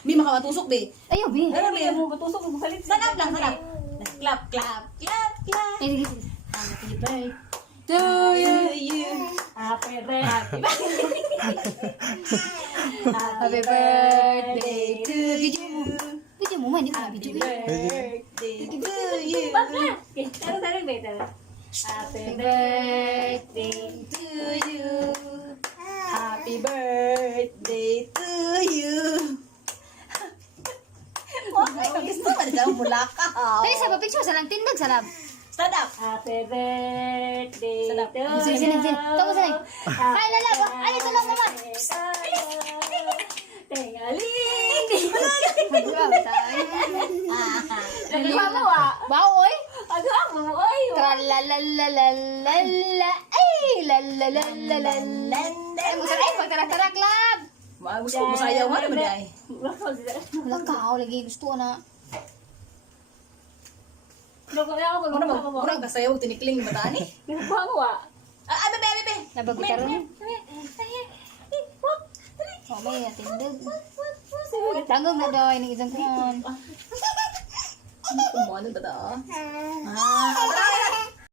May makawatusok, be. Ayaw, Bi. Ano, be? Mo batusok mo salit. Sanap lang, sanap. Clap, clap, clap, clap. Ay, sige. Happy birthday to you. Happy birthday. Happy birthday to you. Video mo, man. Hindi ko na video. Birthday to you. Tara, tara, better. Happy birthday to you. Happy birthday to you. Okay, gusto pa rin daw mula ka. Ay, sa picture sa lang tindag sa lab. Stand up. Happy birthday Salap. to Sini, sini, sini. Kamu sini. Ay, lala. Ay, ito lang naman. Tingaling. Mag-uwa tayo. Nagawa mo ah. Baoy. Agawa mo ay. Tralalalalala. Ay, lalalalalala. Ay, ay, pagtarak-tarak lab. Gusto ko masayaw nga naman ay. Wala ka, ako lagi gusto ko na. Murag basayaw tinikling yung bataan eh. Nagawa mo ah. Bebe, bebe. Nabag ka ron. Mamay, natindag. Tanggong na daw ay ng isang kuhan. Ano ba ito?